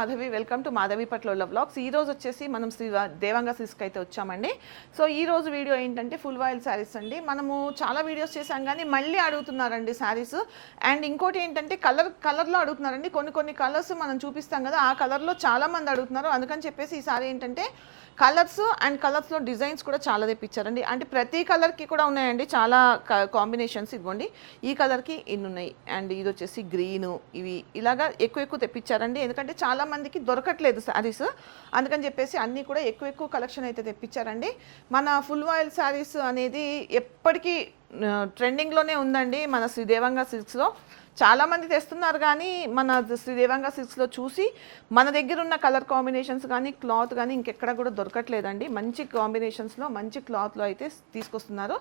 Madhavi welcome to Madhavi పట్ల vlogs ఈ రోజు వచ్చేసి మనం శ్రీ దేవంగా సిస్క్ అయితే వచ్చామండి. సో ఈ రోజు వీడియో ఏంటంటే ఫుల్ వాయిల్ శారీస్ అండి. మనము చాలా వీడియోస్ చేసాం కానీ మళ్ళీ అడుగుతున్నారండి శారీస్ అండ్ ఇంకోటి ఏంటంటే కలర్ కలర్లో అడుగుతున్నారండి. కొన్ని కొన్ని కలర్స్ మనం చూపిస్తాం కదా ఆ కలర్లో చాలామంది అడుగుతున్నారు. అందుకని చెప్పేసి ఈ సారీ ఏంటంటే కలర్స్ అండ్ కలర్స్లో డిజైన్స్ కూడా చాలా తెప్పించారండి. అంటే ప్రతి కలర్కి కూడా ఉన్నాయండి. చాలా కాంబినేషన్స్ ఇవ్వండి. ఈ కలర్కి ఇన్ని ఉన్నాయి. అండ్ ఇది వచ్చేసి గ్రీను ఇవి ఇలాగా ఎక్కువ ఎక్కువ తెప్పించారండి. ఎందుకంటే చాలా మందికి దొరకట్లేదు శారీస్ అందుకని చెప్పేసి అన్నీ కూడా ఎక్కువ ఎక్కువ కలెక్షన్ అయితే తెప్పించారండి. మన ఫుల్ వాయిల్ శారీస్ అనేది ఎప్పటికీ ట్రెండింగ్లోనే ఉందండి. మన శ్రీ దేవంగా సిల్క్స్లో చాలామంది తెస్తున్నారు కానీ మన శ్రీ దేవంగా సిల్క్స్లో చూసి మన దగ్గర ఉన్న కలర్ కాంబినేషన్స్ కానీ క్లాత్ కానీ ఇంకెక్కడ కూడా దొరకట్లేదండి. మంచి కాంబినేషన్స్లో మంచి క్లాత్లో అయితే తీసుకొస్తున్నారు.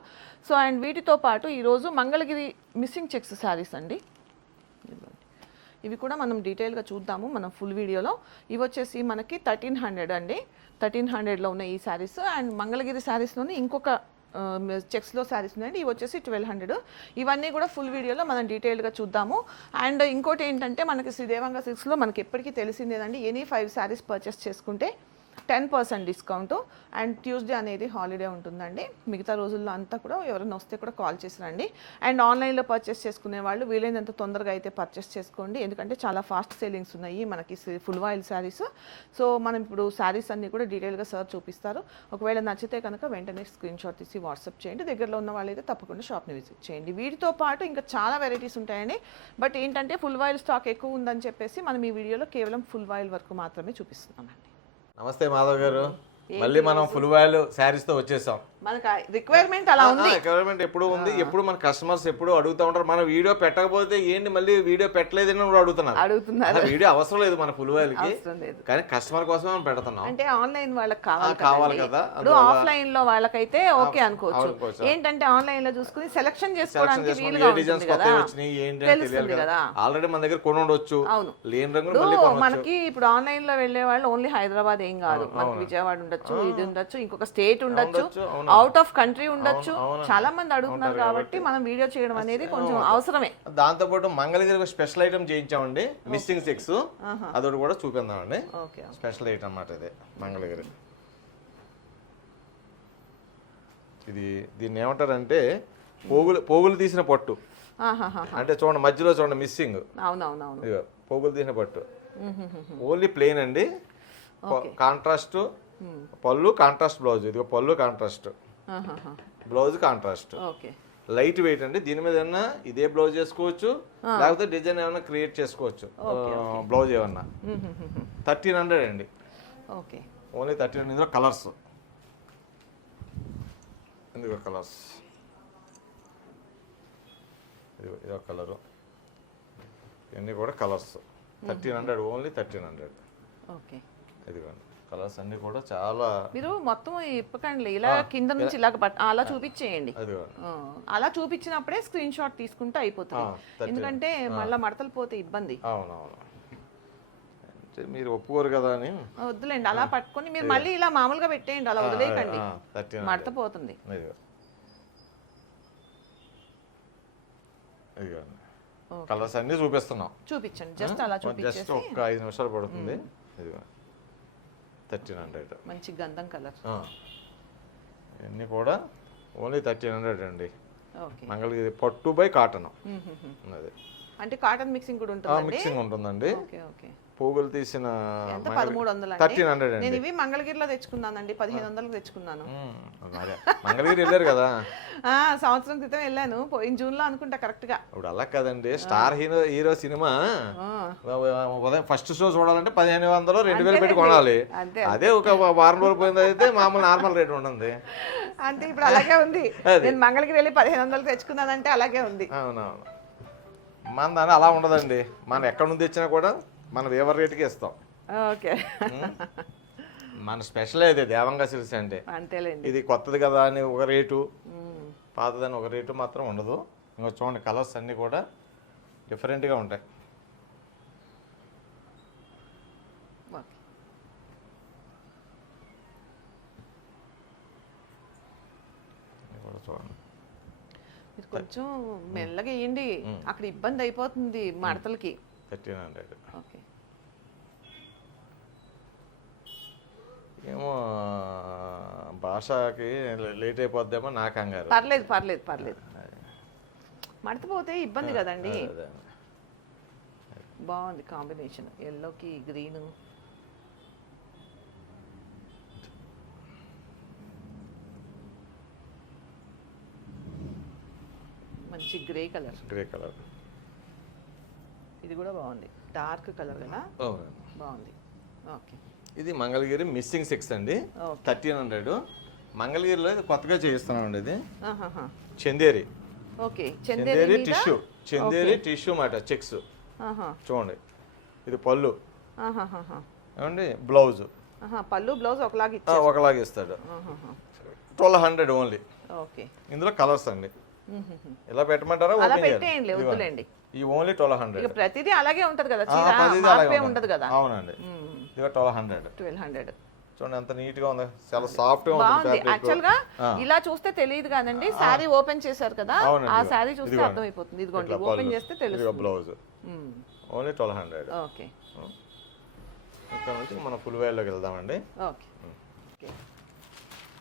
సో అండ్ వీటితో పాటు ఈరోజు మంగళగిరి మిస్సింగ్ చెక్స్ శారీస్ అండి. ఇవి కూడా మనం డీటెయిల్గా చూద్దాము మనం ఫుల్ వీడియోలో. ఇవి వచ్చేసి మనకి థర్టీన్ హండ్రెడ్ అండి. థర్టీన్ హండ్రెడ్లో ఉన్న ఈ శారీస్. అండ్ మంగళగిరి శారీస్లోని ఇంకొక చెక్స్లో శారీస్ ఉన్నాయండి. ఇవి వచ్చేసి ట్వెల్వ్ హండ్రెడ్ ఇవన్నీ కూడా ఫుల్ వీడియోలో మనం డీటెయిల్గా చూద్దాము. అండ్ ఇంకోటి ఏంటంటే మనకి శ్రీదేవంగా సిక్స్లో మనకి ఎప్పటికీ తెలిసిందేదండి ఎనీ ఫైవ్ శారీస్ పర్చేస్ చేసుకుంటే ten percent discount and Tuesday అనేది హాలిడే ఉంటుందండి. మిగతా రోజుల్లో అంతా కూడా ఎవరైనా వస్తే కూడా కాల్ చేసి రండి అండ్ ఆన్లైన్లో పర్చేస్ చేసుకునే వాళ్ళు వీలైనంత తొందరగా అయితే పర్చేస్ చేసుకోండి. ఎందుకంటే చాలా ఫాస్ట్ సేలింగ్స్ ఉన్నాయి మనకి ఫుల్ వాయిల్ శారీస్ సో మనం ఇప్పుడు శారీస్ అన్నీ కూడా డీటెయిల్గా సార్ చూపిస్తారు. ఒకవేళ నచ్చితే కనుక వెంటనే స్క్రీన్ షాట్ తీసి వాట్సాప్ చేయండి. దగ్గరలో ఉన్న వాళ్ళైతే తప్పకుండా షాప్ని విజిట్ చేయండి. వీటితో పాటు ఇంకా చాలా వెరైటీస్ ఉంటాయండి. బట్ ఏంటంటే ఫుల్ వాయిల్ స్టాక్ ఎక్కువ ఉందని చెప్పేసి మనం ఈ వీడియోలో కేవలం ఫుల్ వాయిల్ వరకు మాత్రమే చూపిస్తున్నామండి. నమస్తే మాధవ్ గారు. మళ్ళీ మనం ఫుల్ వాల్యూ శారీస్తో వచ్చేసాం. మనకు రిక్వైర్మెంట్ అలా ఉంది. గవర్నమెంట్ ఎప్పుడు ఉంది. ఎప్పుడు మన కస్టమర్స్ ఎప్పుడు అడుగుతా ఉంటారు మనం వీడియో పెట్టకపోతే ఏంటి? మళ్ళీ వీడియో పెట్టలేదని కూడా అడుగుతున్నారు. అడుగుతున్నారు. వీడియో అవసరం లేదు మన లేదు. కానీ కస్టమర్ కోసమే మనం పెడుతున్నాం. అంటే ఆన్లైన్ వాళ్ళకి ఆ, కావాలి కావాలి. కదా, ఇప్పుడు ఆఫ్లైన్లో వాళ్ళకైతే ఓకే అనుకోవచ్చు. ఏంటంటే ఆన్లైన్లో చూసుకుని సెలక్షన్ చేసుకోవడానికి వీలుగా ఉంటుంది కదా. తెలుస్తుంది ఆల్రెడీ మన దగ్గర కొని ఉండొచ్చు. అవును. లేని కొనవచ్చు మనకి ఇప్పుడు ఆన్లైన్లో వెళ్ళే వాళ్ళు ఓన్లీ హైదరాబాద్ ఏం కాదు. మనకి విజయవాడ ఉండొచ్చు ఇది ఉండొచ్చు ఇంకొక స్టేట్ ఉండొచ్చు. అవుట్ ఆఫ్ కంట్రీ ఉండొచ్చు. చాలా మంది అడుగుతున్నారు కాబట్టి మనం వీడియో చేయడం అనేది కొంచెం అవసరమే. దాంతో పాటు మంగళగిరి స్పెషల్ ఐటమ్ చేయించామండి. మిస్సింగ్ సిక్స్ అదొకటి కూడా చూపిందామండి స్పెషల్ ఐటమ్ అన్నమాట ఇది మంగళగిరి ఇది దీన్ని ఏమంటారంటే పోగులు పోగులు తీసిన పట్టు. అంటే చూడండి మధ్యలో చూడండి మిస్సింగ్ పోగులు తీసిన పట్టు. ఓన్లీ ప్లెయిన్ అండి. కాంట్రాస్ట్ పళ్ళు కాంట్రాస్ట్ బ్లౌజ్ ఇదిగో పళ్ళు contrast. Blouse contrast okay. Light weight అండి దీని మీద ఏమన్నా ఇదే బ్లౌజ్ చేసుకోవచ్చు లేకపోతే డిజైన్ ఏమన్నా క్రియేట్ చేసుకోవచ్చు. బ్లౌజ్ ఏమన్నా. థర్టీన్ హండ్రెడ్ అండి. ఓకే. ఓన్లీ థర్టీన్ హండ్రెడ్ ఇందులో కలర్స్ ఇందులో కలర్స్ ఇది ఇదో కలరు ఇవన్నీ కూడా colours thirteen hundred only thirteen hundred okay. ఇదిగోండి. కలర్స్ అన్నీ కూడా చాలా మీరు మొత్తం ఇప్పకండి ఇలా కింద నుంచి ఇలా అలా చూపించేయండి అలా చూపించినప్పుడే స్క్రీన్ షాట్ తీసుకుంటే అయిపోతుంది. ఎందుకంటే మళ్ళీ మడతలు పోతే ఇబ్బంది. అవునవును. మీరు ఒప్పుకోరు కదా అని. వద్దులేండి అలా పట్టుకొని మీరు మళ్ళీ ఇలా మామూలుగా పెట్టేయండి అలా వదిలేయకండి. మడత పోతుంది. కలర్స్ అన్నీ చూపిస్తున్నాం. చూపించండి జస్ట్ అలా జస్ట్ ఒక్క ఐదు నిమిషాలు పడుతుంది. ఇదిగో థర్టీన్ హండ్రెడ్. మంచి గంధం కలర్. ఇవన్నీ కూడా ఓన్లీ థర్టీన్ హండ్రెడ్ అండి. మంగళగిరి పట్టు బై కాటన్. అది. అంటే కాటన్ మిక్సింగ్ కూడా ఉంటుందండి? మిక్సింగ్ ఉంటుందండి. Okay okay. పోగులు తీసిన పదమూడు వందలు థర్టీన్ హండ్రెడ్ అండి. నేను ఇవి మంగళగిరిలో తెచ్చుకున్నానండి పదిహేను వందలకు తెచ్చుకున్నాను. మంగళగిరి వెళ్ళారు కదా? ఆ, సంవత్సరం క్రితం వెళ్ళాను. పోయిన జూన్లో అనుకుంటా కరెక్ట్గా ఇప్పుడు అలా కదండి. Star hero hero cinema. ఉదయం ఫస్ట్ షో చూడాలంటే పదిహేను వందలు రెండు వేలు పెట్టి కొనాలి. అదే ఒక వారం రోజులు పోయింది అయితే మామూలు నార్మల్ రేట్ ఉంటుంది అంటే ఇప్పుడు అలాగే ఉంది. నేను మంగళగిరి వెళ్ళి పదిహేను వందలకు తెచ్చుకున్నానంటే అలాగే ఉంది. అవునవును. మన దాని అలా ఉండదండి. మనం ఎక్కడి నుంచి తెచ్చినా కూడా మన వేవర్ రేటుకి ఇస్తాం. ఓకే. మన స్పెషల్ అయితే దేవంగా సిల్స్ అంటే. అంతేలేండి. ఇది కొత్తది కదా అని ఒక రేటు పాతదని ఒక రేటు మాత్రం ఉండదు. ఇంకా చూడండి కలర్స్ అన్నీ కూడా డిఫరెంట్గా ఉంటాయి. చూడండి. కొంచెం మెల్లగా వేయండి. అక్కడ ఇబ్బంది అయిపోతుంది మడతలకి. Thirteen hundred. ఓకే. ఏమో భాషకి లేట్ అయిపోద్దేమో నా కంగారు. పర్లేదు పర్లేదు పర్లేదు. మడతపోతే ఇబ్బంది కదండి. బాగుంది కాంబినేషన్. ఎల్లోకి గ్రీన్. మంచి గ్రే కలర్. Grey colour. ఇది కూడా బాగుంది. డార్క్ కలర్ కదా? బాగుంది. ఓకే. ఇది మంగళగిరి మిస్సింగ్ సిక్స్ అండి. Thirteen hundred. మంగళగిరిలో ఇది కొత్తగా చేయిస్తున్నామండి ఇది. Chanderi. Okay. Chanderi tissue. Chanderi tissue మాట చెక్స్. చూడండి. ఇది పళ్ళు. ఏమండి? బ్లౌజ్. పళ్ళు బ్లౌజ్ ఒకలాగా ఒకలాగా ఇస్తాడు. Twelve hundred only. ఓకే. ఇందులో కలర్స్ అండి. ఇలా పెట్టమంటారా అలా పెట్టేయండి వద్దులేండి. ఈ ఓన్లీ ట్వెల్వ్ హండ్రెడ్. ప్రతిదీ అలాగే ఉంటది కదా చీర ఉండదు కదా. అవునండి. ఇది ట్వెల్వ్ హండ్రెడ్. Twelve hundred. చూడండి ఎంత నీట్గా ఉంది. చాలా సాఫ్ట్గా ఉంది. యాక్చువల్గా. ఇలా చూస్తే తెలియదు కాదండి. శారీ ఓపెన్ చేశారు కదా ఆ. శారీ చూస్తే. అర్థమైపోతుంది. ఇదిగోండి ఓపెన్. చేస్తే తెలుస్తుంది. Blouse. Only twelve hundred. Okay. ఇక్కడ నుంచి మనం ఫుల్ వేర్లోకి వెళ్దామండి. ఓకే. ఓకే.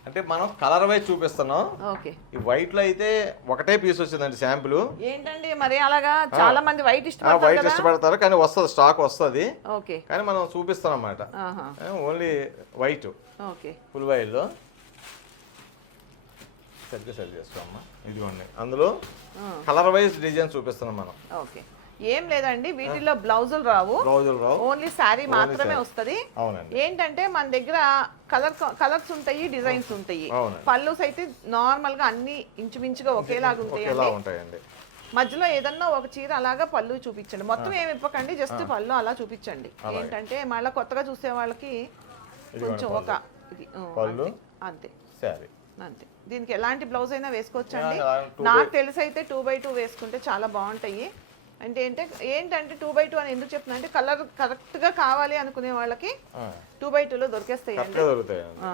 అంటే మనం కలర్ వైజ్ చూపిస్తున్నాం. ఓకే. ఈ వైట్లో అయితే ఒకటే పీస్ వచ్చిందండి శాంపుల్ ఏంటండి? మరి అలాగా చాలా మంది వైట్ ఇష్టపడతారు వైట్ ఇష్టపడతారు కానీ వస్తుంది స్టాక్ వస్తుంది. ఓకే. కానీ మనం చూపిస్తాం అన్నమాట. Only white okay. ఫుల్ వైట్లో సరిగ్గా సరి చేసుకోమ్మా ఇదిగోండి. అందులో కలర్ వైజ్ డిజైన్ చూపిస్తున్నాం మనం. ఓకే. ఏం లేదండి వీటిల్లో బ్లౌజులు రావు. బ్లౌజులు రావు. ఓన్లీ శారీ మాత్రమే. వస్తది. ఏంటంటే మన దగ్గర కలర్ కలర్స్ ఉంటాయి డిజైన్స్ ఉంటాయి. పళ్ళుస్ అయితే నార్మల్గా అన్ని ఇంచుమించుగా ఒకేలాగా ఒకేలా ఉంటాయండి. మధ్యలో ఏదన్నా ఒక చీర అలాగా పళ్ళు చూపించండి. మొత్తం ఏమి ఇవ్వకండి జస్ట్ పళ్ళు అలా చూపించండి. ఏంటంటే మళ్ళీ కొత్తగా చూసే వాళ్ళకి కొంచెం ఒక పళ్ళు. అంతే. శారీ. అంతే. దీనికి ఎలాంటి బ్లౌజ్ అయినా వేసుకోవచ్చు అండి యా, two నాకు తెలిసి అయితే టూ బై టూ వేసుకుంటే చాలా బాగుంటాయి. అంటే ఏంటే ఏంటంటే టూ బై టూ అని ఎందుకు చెప్తున్నా అంటే కలర్ కరెక్ట్గా కావాలి అనుకునే వాళ్ళకి టూ బై టూలో ఆ,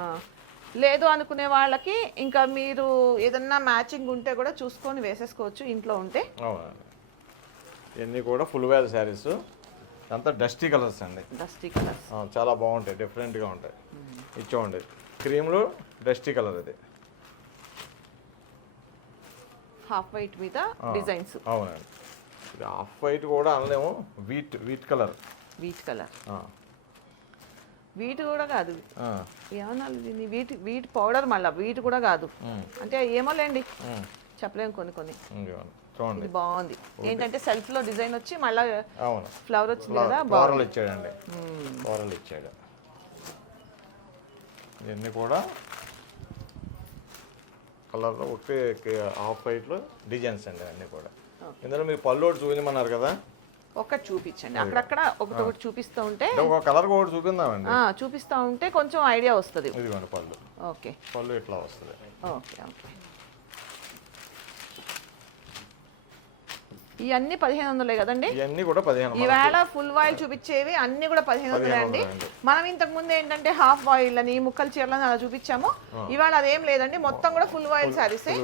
లేదు అనుకునే వాళ్ళకి ఇంకా మీరు ఏదన్నా మ్యాచింగ్ ఉంటే కూడా చూసుకొని వేసేసుకోవచ్చు ఇంట్లో ఉంటే. ఇవన్నీ కూడా ఫుల్ వేర్ శారీస్ అంతా డస్టీ కలర్స్ అండి. డస్టీ కలర్స్ చాలా బాగుంటాయి డిఫరెంట్గా ఉంటాయి. ఇది చూడండి క్రీమ్లో డస్టీ కలర్ ఇది. హాఫ్ వైట్ మీద డిజైన్స్ అవునండి. ఇది ఆఫ్ వైట్ కూడా అనలేము. Wheat wheat colour. Wheat colour. Wheat కూడా కాదు. ఏమన్నా దీన్ని వీట్ వీట్ పౌడర్ మళ్ళీ వీట్ కూడా కాదు. అంటే ఏమోలేండి. చెప్పలేము కొన్ని కొన్ని. చూడండి. బాగుంది. ఏంటంటే సెల్ఫ్లో డిజైన్ వచ్చి మళ్ళీ ఫ్లవర్ వచ్చింది కదా ఫ్లోరల్ ఇచ్చాడండి. ఫ్లోరల్ ఇచ్చాడు. ఇవన్నీ కూడా కలర్లో ఒకే ఆఫ్ వైట్లో డిజైన్స్ అండి అన్నీ కూడా. ఇందులో మీరు పళ్ళు ఒకటి చూపించమన్నారు కదా? ఒక్కటి చూపించండి. అక్కడక్కడ ఒకటి ఒకటి చూపిస్తూ ఉంటే ఒక కలర్ ఒకటి చూపిందామండి. చూపిస్తూ ఉంటే కొంచెం ఐడియా వస్తుంది. ఇదిగోండి పళ్ళు. ఓకే. పళ్ళు ఇట్లా వస్తుంది. Okay okay. ఇవన్నీ పదిహేను వందలే కదండి? ఇవన్నీ కూడా పదిహేను ఈవేళ ఫుల్ వాయిల్ చూపించేవి అన్ని కూడా పదిహేను వందలే అండి. మనం ఇంతకు ముందు ఏంటంటే హాఫ్ వాయిల్ అని ముక్కల చీరలని అలా చూపించాము. ఇవాళ అదేం లేదండి మొత్తం కూడా ఫుల్ వాయిల్ శారీసే.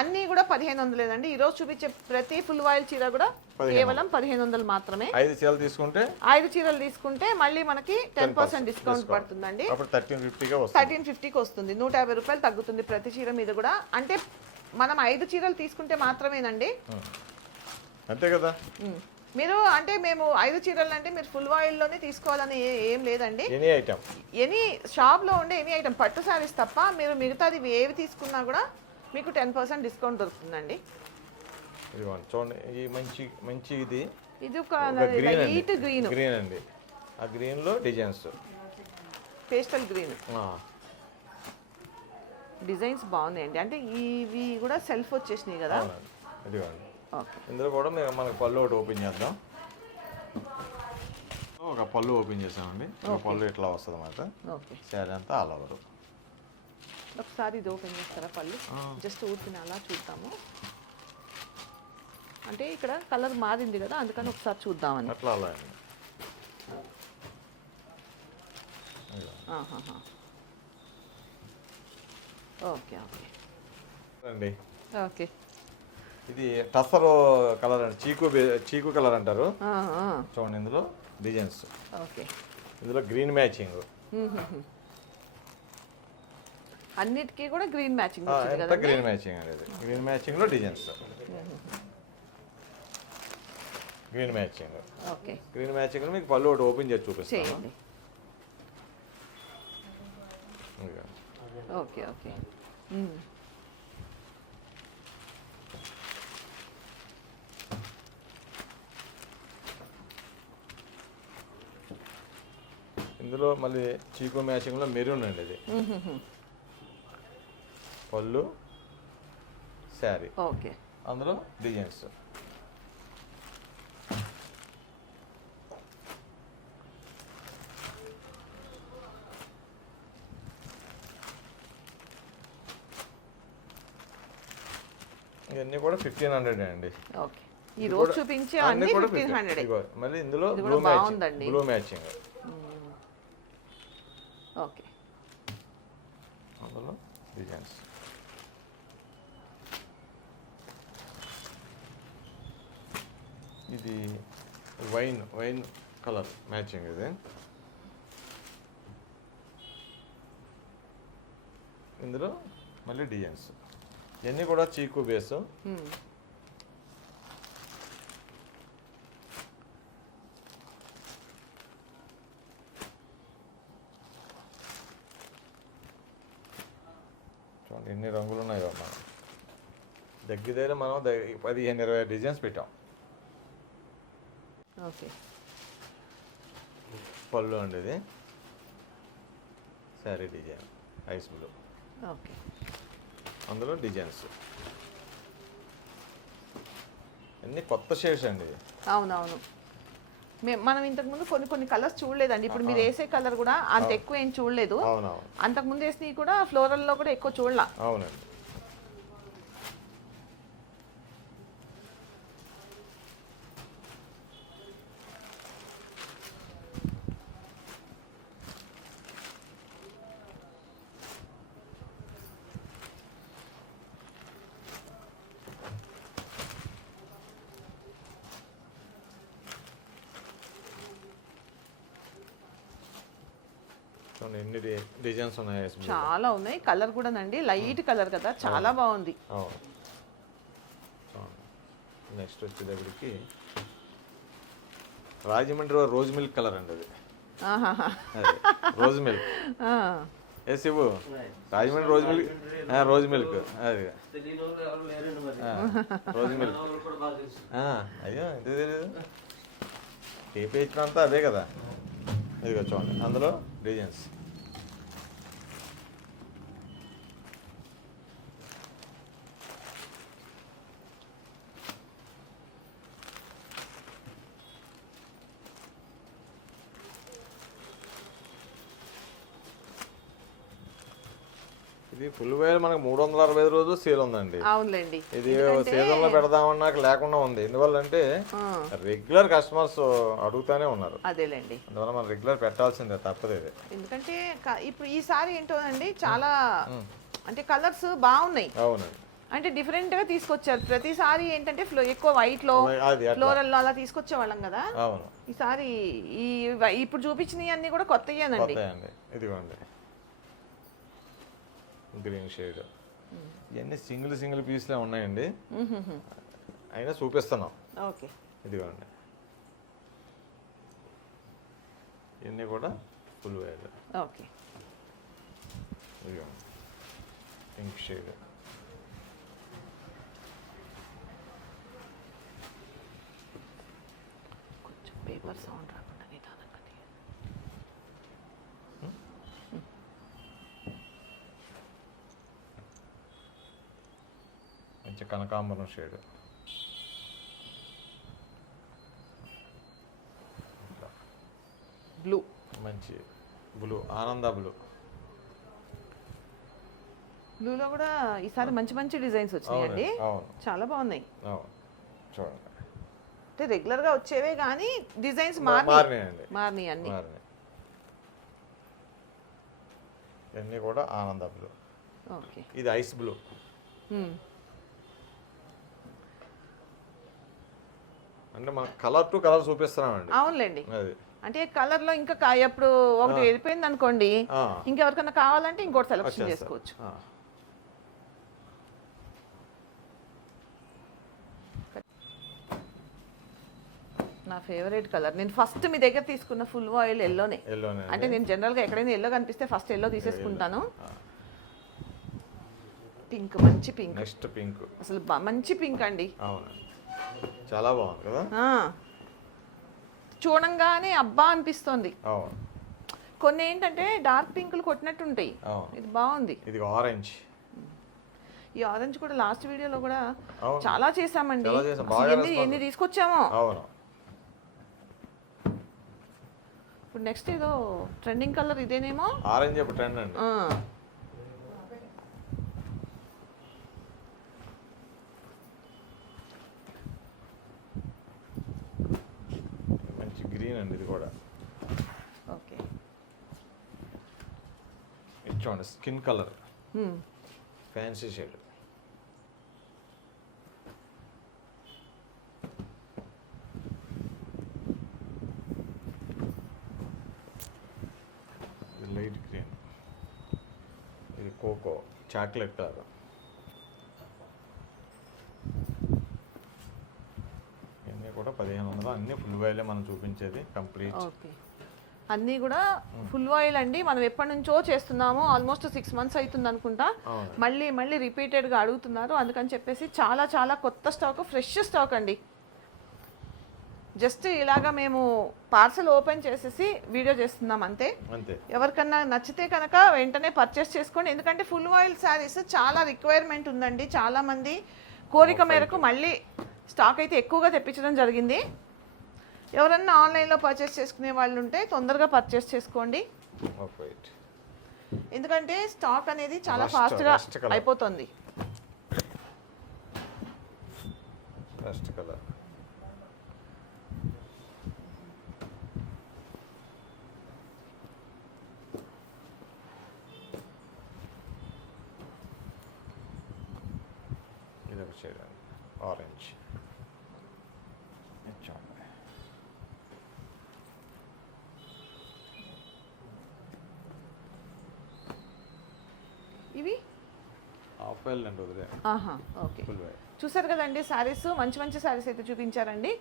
అన్ని కూడా పదిహేను వందలేదండి ఈ రోజు చూపించే ప్రతి ఫుల్ వాయిల్ చీర కూడా కేవలం పదిహేను వందలు మాత్రమే. ఐదు చీరలు తీసుకుంటే? ఐదు చీరలు తీసుకుంటే మళ్ళీ మనకి టెన్ పర్సెంట్ డిస్కౌంట్ పడుతుందండి. థర్టీన్ ఫిఫ్టీకి వస్తుంది. నూట యాభై రూపాయలు తగ్గుతుంది ప్రతి చీర మీద కూడా. అంటే మనం ఐదు చీరలు తీసుకుంటే మాత్రమేనండి. అంతే కదా. మీరు అంటే మేము ఐదు చీరలు అంటే మీరు ఫుల్ వాయిల్లోనే తీసుకోవాలని ఏ- లేదండి. ఎనీ ఐటమ్ ఎనీ షాప్లో ఉండే ఎనీ ఐటమ్ పట్టు శారీస్ తప్ప మీరు మిగతాది ఏవి తీసుకున్నా కూడా మీకు టెన్ పర్సెంట్ డిస్కౌంట్ దొరుకుతుందండి. చూడండి ఈ మంచి మంచి ఇది. ఇది ఒక గ్రీన్ లైట్ గ్రీన్. గ్రీన్ అండి. ఆ గ్రీన్లో డిజైన్స్. Pastel green. డిజైన్స్ బాగున్నాయండి. అంటే ఇవి కూడా సెల్ఫ్ వచ్చేసినాయి కదా? ఇదిగోండి. ఇందులో కూడా మేము మనకి పళ్ళు ఒకటి ఓపెన్ చేద్దాం. ఒక పళ్ళు ఓపెన్ చేసామండి. ఒక పళ్ళు ఇట్లా వస్తుంది అన్నమాట ఓకే. శారీ అంతా ఆల్ ఓవర్ ఒకసారి ఇది ఓపెన్ చేస్తారా పళ్ళు? జస్ట్ ఊరికిన అలా చూద్దాము. అంటే ఇక్కడ కలర్ మారింది కదా అందుకని ఒకసారి చూద్దామని. అట్లా అలా. Okay okay. ఓకే. ఇది టస్సర్ కలర్ అండి చీకు చీకు కలర్ అంటారు. చూడండి ఇందులో డిజైన్స్. ఓకే. ఇందులో గ్రీన్ మ్యాచింగ్. అన్నిటికీ కూడా గ్రీన్ మ్యాచింగ్ గ్రీన్ మ్యాచింగ్ అనేది? Green మ్యాచింగ్లో designs. Green matching. Okay. Green మ్యాచింగ్లో మీకు పళ్ళు ఒకటి ఓపెన్ చేసి చూపిస్తాను. Okay okay. ఇందులో మళ్ళీ చీకు మ్యాచింగ్లో మెరూన్ అండి ఇది. పళ్ళు శారీ. ఓకే. అందులో డిజైన్స్. ఇవన్నీ కూడా ఫిఫ్టీన్ హండ్రెడ్ అండి. ఈ రోజు చూపించే అన్ని కూడా ఫిఫ్టీన్ 15. హండ్రెడ్ మళ్ళీ ఇందులో ఇది blue matching. Blue matching okay అందులో డిజైన్స్ ఇది వైన్ వైన్ కలర్ మ్యాచింగ్ ఇది. ఇందులో మళ్ళీ డిజైన్స్ ఇవన్నీ కూడా చీకు బేస్ మ్మ్. చూడండి ఎన్ని రంగులు ఉన్నాయో మనం దగ్గర మనం పదిహేను ఇరవై డిజైన్స్ పెట్టాం. ఓకే. పళ్ళు అండి ఇది sari design ice blue. Okay. అందులో డిజైన్స్. అన్ని కొత్త షేడ్స్ అండి అవునవును. మే- మనం ఇంతకుముందు కొన్ని కొన్ని కలర్స్ చూడలేదండి. ఇప్పుడు మీరు వేసే కలర్ కూడా అంత ఎక్కువ ఏం చూడలేదు. అంతకుముందు వేసినవి కూడా ఫ్లోరల్లో కూడా ఎక్కువ చూడలా. అవునండి చూడండి ఎన్ని డిజైన్స్ ఉన్నాయి చాలా ఉన్నాయి. కలర్ కూడా నండి. లైట్ కలర్ కదా. చాలా బాగుంది. నెక్స్ట్ వచ్చేటప్పటికి రాజమండ్రి రోజ్ మిల్క్ కలర్ అండి అది. Rose milk. ఏ Shivu? Rajahmundry rose milk? Rose milk. అది. Rose milk. అయ్యో ఎందుకు తెలియదు టీపీ ఇచ్చినంతా అదే కదా. ఇదిగో చూడండి. అందులో డిజైన్స్. ఇది ఫుల్ వేలు మనకు మూడు వందల అరవై ఐదు రోజులు సేల్ ఉందండి. అవునులేండి. ఇది సీజన్లో పెడదామన్నా లేకుండా ఉంది. ఎందువల్లంటే ఆ, రెగ్యులర్ కస్టమర్స్ అడుగుతానే ఉన్నారు. అదేలేండి. అందువల్ల మనం రెగ్యులర్ పెట్టాల్సిందే తప్పదు ఇది. ఎందుకంటే ఇప్పుడు ఈసారి ఏంటో అండి చాలా అంటే కలర్స్ బాగున్నాయి. అవునండి. అంటే డిఫరెంట్గా తీసుకొచ్చారు. ప్రతిసారి ఏంటంటే ఫ్లో ఎక్కువ వైట్లో ఫ్లోరల్లో అలా తీసుకొచ్చే వాళ్ళం కదా. ఈసారి ఈ ఇప్పుడు చూపించినవి అన్ని కూడా కొత్తయండి ఇదిగోండి. గ్రీన్ షేడ్ ఇవన్నీ సింగిల్ సింగిల్ పీస్లే ఉన్నాయండి. అయినా చూపిస్తున్నాం. ఓకే. ఇదిగోండి. ఇవన్నీ కూడా ఫుల్ వేర్. ఓకే. ఇదిగోండి. Pink shade. కొంచెం పేపర్ సౌండ్ రాకుండా కనకాంబరం షేడ్ బ్లూ మంచి. బ్లూ ఆనంద బ్లూ బ్లూలో కూడా ఈసారి మంచి మంచి డిజైన్స్ వచ్చినాయండి. అవును. చాలా బాగున్నాయి. చూడండి. అంటే రెగ్యులర్గా వచ్చేవే కానీ డిజైన్స్ మారినాయి. మారినాయండి. మారినాయి అన్ని. ఇవన్నీ కూడా ఆనంద బ్లూ ఓకే. ఇది ఐస్ బ్లూ అంటే మనం కలర్ టు కలర్ చూపిస్తున్నామండి. అవునులేండి. అది. అంటే కలర్లో ఇంకా ఎప్పుడు ఒకటి వెళ్ళిపోయింది అనుకోండి ఆ, ఇంకెవరికైనా కావాలంటే ఇంకోటి సెలెక్షన్. చేసుకోవచ్చు. నా ఫేవరెట్ కలర్ నేను ఫస్ట్ మీ దగ్గర తీసుకున్న ఫుల్ ఆయిల్ ఎల్లోనే అంటే నేను జనరల్గా ఎక్కడైనా ఎల్లో కనిపిస్తే ఫస్ట్ ఎల్లో తీసేసుకుంటాను. పింక్ మంచి పింక్ నెక్స్ట్ పింక్ అసలు మంచి పింక్ అండి. చాలా బాగుంది కదా. చూడంగానే అబ్బా అనిపిస్తోంది. కొన్ని ఏంటంటే డార్క్ పింకులు కొట్టినట్టు ఉంటాయి ఇది బాగుంది. ఇది ఆరెంజ్. ఈ ఆరెంజ్ కూడా లాస్ట్ వీడియోలో కూడా చాలా చేసామండి ఎన్ని తీసుకొచ్చామో. ఇప్పుడు నెక్స్ట్ ఏదో ట్రెండింగ్ కలర్ ఇదేనేమో? ఆరెంజ్ ట్రెండ్ అండి ఆ. మంచి గ్రీన్ అండి ఇది కూడా ఓకే ఇది చూడండి skin colour hmm. Fancy shade ఇది లైట్ గ్రీన్ ఇది కోకో చాక్లెట్ కలర్ ఇవన్నీ కూడా పదిహేను వందలు. అన్నీ ఫుల్ వైలే మనం చూపించేది కంప్లీట్ ఓకే అన్నీ కూడా ఫుల్ ఆయిల్ అండి. మనం ఎప్పటి నుంచో చేస్తున్నాము ఆల్మోస్ట్ సిక్స్ మంత్స్ అవుతుంది అనుకుంటా. మళ్ళీ మళ్ళీ రిపీటెడ్గా అడుగుతున్నారు. అందుకని చెప్పేసి చాలా చాలా కొత్త స్టాక్ ఫ్రెష్ స్టాక్ అండి. జస్ట్ ఇలాగా మేము పార్సల్ ఓపెన్ చేసేసి వీడియో చేస్తున్నాం అంతే. అంతే. ఎవరికన్నా నచ్చితే కనుక వెంటనే పర్చేస్ చేసుకోండి. ఎందుకంటే ఫుల్ ఆయిల్ శారీస్ చాలా రిక్వైర్మెంట్ ఉందండి. చాలా మంది కోరిక మేరకు మళ్ళీ స్టాక్ అయితే ఎక్కువగా తెప్పించడం జరిగింది. ఎవరన్నా ఆన్లైన్లో పర్చేస్ చేసుకునే వాళ్ళు ఉంటే తొందరగా పర్చేస్ చేసుకోండి. ఎందుకంటే స్టాక్ అనేది చాలా ఫాస్ట్గా. అయిపోతుంది ఫస్ట్ కలర్ ఇది ఒక షేడ్ ఆరెంజ్ చూడండి ఇవి హాఫ్ వైల్ అండి వదిలే. ఆహా ఓకే. ఫుల్ వైల్ చూసారు కదండి శారీస్ మంచి మంచి శారీస్ అయితే చూపించారండి.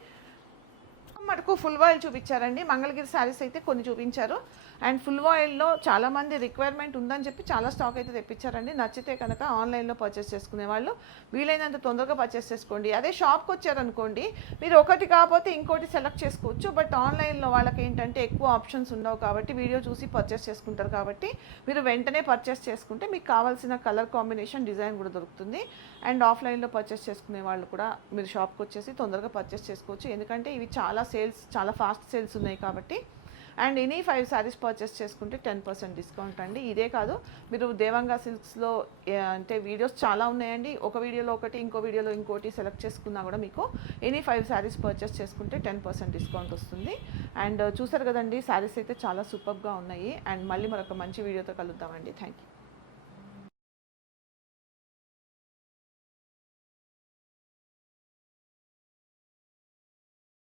మటుకు ఫుల్ ఆయిల్ చూపించారండి. మంగళగిరి శారీస్ అయితే కొన్ని చూపించారు. అండ్ ఫుల్ ఆయిల్లో చాలామంది రిక్వైర్మెంట్ ఉందని చెప్పి చాలా స్టాక్ అయితే తెప్పించారండి. నచ్చితే కనుక ఆన్లైన్లో పర్చేస్ చేసుకునే వాళ్ళు వీలైనంత తొందరగా పర్చేస్ చేసుకోండి. అదే షాప్కి వచ్చారనుకోండి మీరు ఒకటి కాకపోతే ఇంకోటి సెలెక్ట్ చేసుకోవచ్చు. బట్ ఆన్లైన్లో వాళ్ళకి ఏంటంటే ఎక్కువ ఆప్షన్స్ ఉండవు కాబట్టి వీడియో చూసి పర్చేస్ చేసుకుంటారు కాబట్టి మీరు వెంటనే పర్చేస్ చేసుకుంటే మీకు కావాల్సిన కలర్ కాంబినేషన్ డిజైన్ కూడా దొరుకుతుంది. అండ్ ఆఫ్లైన్లో పర్చేస్ చేసుకునే వాళ్ళు కూడా మీరు షాప్కి వచ్చేసి తొందరగా పర్చేస్ చేసుకోవచ్చు. ఎందుకంటే ఇవి చాలా సేల్స్ చాలా ఫాస్ట్ సేల్స్ ఉన్నాయి కాబట్టి and any five saris purchase చేసుకుంటే టెన్ పర్సెంట్ డిస్కౌంట్ అండి. ఇదే కాదు మీరు దేవంగా సిల్క్స్లో అంటే వీడియోస్ చాలా ఉన్నాయండి. ఒక వీడియోలో ఒకటి ఇంకో వీడియోలో ఇంకోటి సెలెక్ట్ చేసుకున్నా కూడా మీకు ఎనీ ఫైవ్ శారీస్ పర్చేస్ చేసుకుంటే టెన్ పర్సెంట్ డిస్కౌంట్ వస్తుంది. అండ్ చూసారు కదండి శారీస్ అయితే చాలా సూపర్గా ఉన్నాయి. అండ్ మళ్ళీ మరొక మంచి వీడియోతో కలుద్దామండి. Thank you